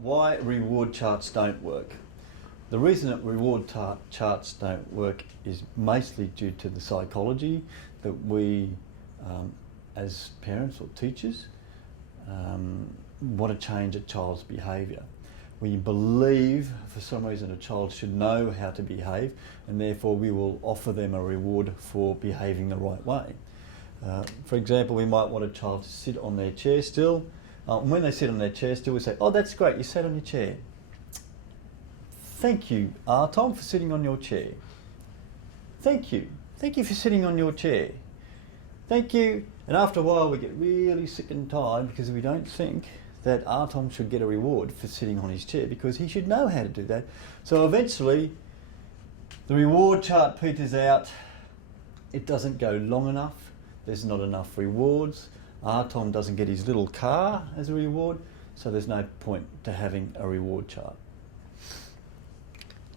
why reward charts don't work. The reason that charts don't work is mostly due to the psychology that we, as parents or teachers, want to change a child's behaviour. We believe for some reason a child should know how to behave, and therefore we will offer them a reward for behaving the right way. For example, we might want a child to sit on their chair still. When they sit on their chair still, we say, "Oh, that's great, you sat on your chair. Thank you, Tom, for sitting on your chair. Thank you. Thank you for sitting on your chair. Thank you." And after a while, we get really sick and tired because we don't think that Tom should get a reward for sitting on his chair, because he should know how to do that. So eventually, the reward chart peters out. It doesn't go long enough. There's not enough rewards. Tom doesn't get his little car as a reward, so there's no point to having a reward chart.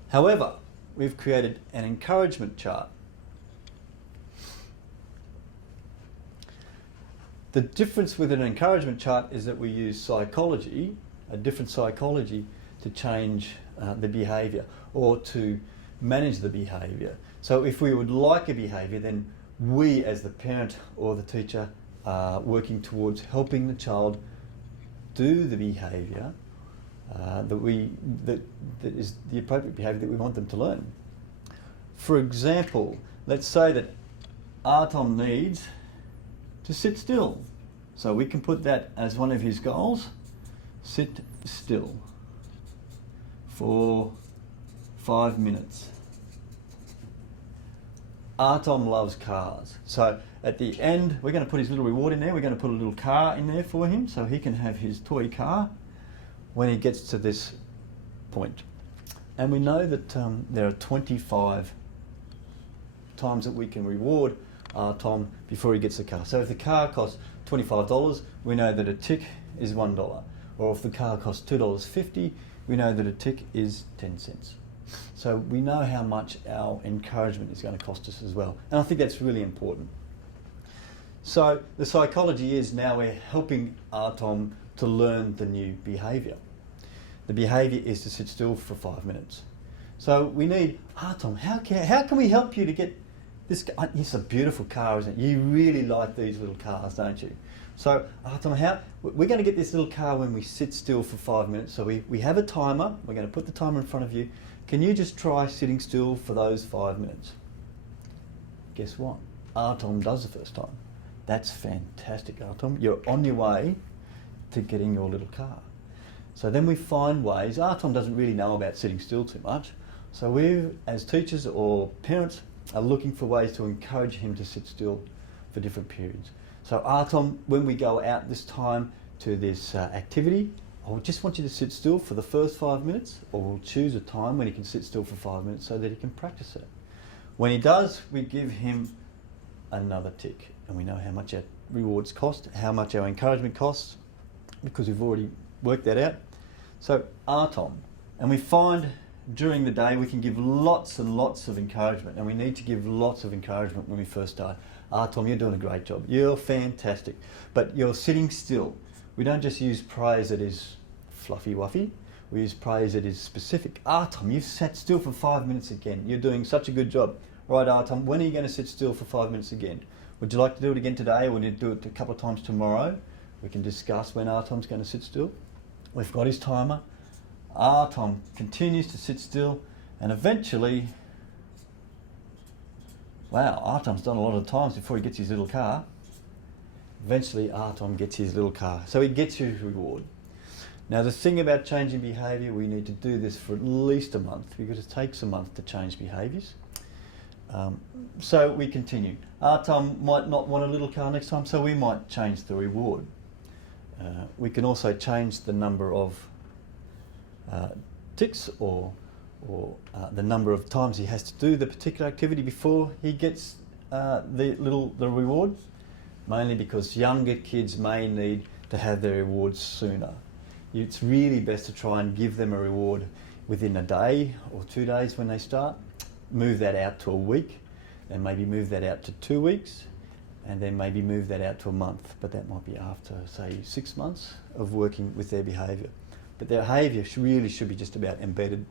However, we've created an encouragement chart. The difference with an encouragement chart is that we use psychology, a different psychology, to change the behaviour or to manage the behaviour. So if we would like a behaviour, then we as the parent or the teacher are working towards helping the child do the behaviour that is the appropriate behaviour that we want them to learn. For example, let's say that Tom needs to sit still. So we can put that as one of his goals. Sit still for 5 minutes. Tom loves cars. So at the end, we're going to put his little reward in there. We're going to put a little car in there for him so he can have his toy car when he gets to this point. And we know that there are 25 times that we can reward Tom before he gets the car. So if the car costs $25, we know that a tick is $1. Or if the car costs $2.50, we know that a tick is 10 cents. So we know how much our encouragement is going to cost us as well. And I think that's really important. So the psychology is now we're helping Tom to learn the new behaviour. The behaviour is to sit still for 5 minutes. So we need, Tom, how can we help you to get this? It's a beautiful car, isn't it? You really like these little cars, don't you? So Tom, we're going to get this little car when we sit still for 5 minutes. So we have a timer. We're going to put the timer in front of you. Can you just try sitting still for those 5 minutes? Guess what? Tom does the first time. That's fantastic, Tom. You're on your way to getting your little car. So then we find ways. Tom doesn't really know about sitting still too much. So we, as teachers or parents, are looking for ways to encourage him to sit still for different periods. So Tom, when we go out this time to this activity, I just want you to sit still for the first 5 minutes, or we'll choose a time when he can sit still for 5 minutes so that he can practice it. When he does, we give him another tick, and we know how much our rewards cost, how much our encouragement costs, because we've already worked that out. So Tom, and we find during the day we can give lots and lots of encouragement, and we need to give lots of encouragement when we first start. Tom, you're doing a great job. You're fantastic, but you're sitting still. We don't just use praise that is fluffy wuffy. We use praise that is specific. Tom, you've sat still for 5 minutes again. You're doing such a good job. Right, Tom, when are you going to sit still for 5 minutes again? Would you like to do it again today, or would you do it a couple of times tomorrow? We can discuss when Tom's going to sit still. We've got his timer. Tom continues to sit still, and eventually, wow, Tom's done a lot of times before he gets his little car. Eventually, Tom gets his little car. So he gets his reward. Now, the thing about changing behaviour, we need to do this for at least a month, because it takes a month to change behaviours. So we continue. Tom might not want a little car next time, so we might change the reward. We can also change the number of ticks or the number of times he has to do the particular activity before he gets the reward, mainly because younger kids may need to have their rewards sooner. It's really best to try and give them a reward within a day or 2 days when they start. Move that out to a week, and maybe move that out to 2 weeks, and then maybe move that out to a month. But that might be after, say, 6 months of working with their behaviour. but their behaviour really should be just about embedded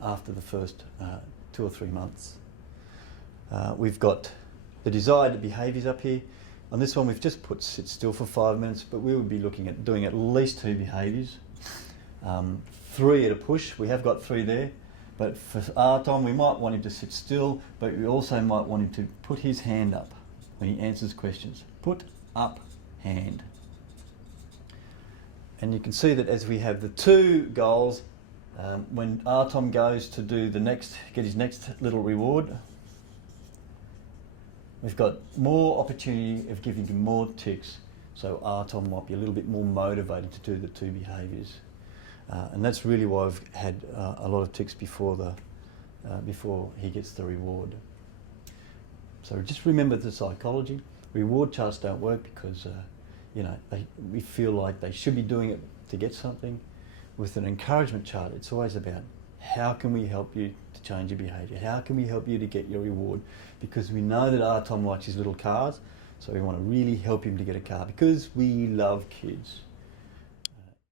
after the first 2 or 3 months. We've got the desired behaviours up here. On this one we've just put sit still for 5 minutes, but we would be looking at doing at least 2 behaviours. 3 at a push, we have got 3 there, but for Artom we might want him to sit still, but we also might want him to put his hand up when he answers questions. Put up hand. And you can see that as we have the 2 goals, when Artom goes to do get his next little reward, we've got more opportunity of giving him more ticks, so Artom might be a little bit more motivated to do the 2 behaviours. And that's really why I've had a lot of ticks before he gets the reward. So just remember the psychology. Reward charts don't work because we feel like they should be doing it to get something. With an encouragement chart, it's always about how can we help you to change your behaviour? How can we help you to get your reward? Because we know that Artom likes his little cars, so we want to really help him to get a car because we love kids.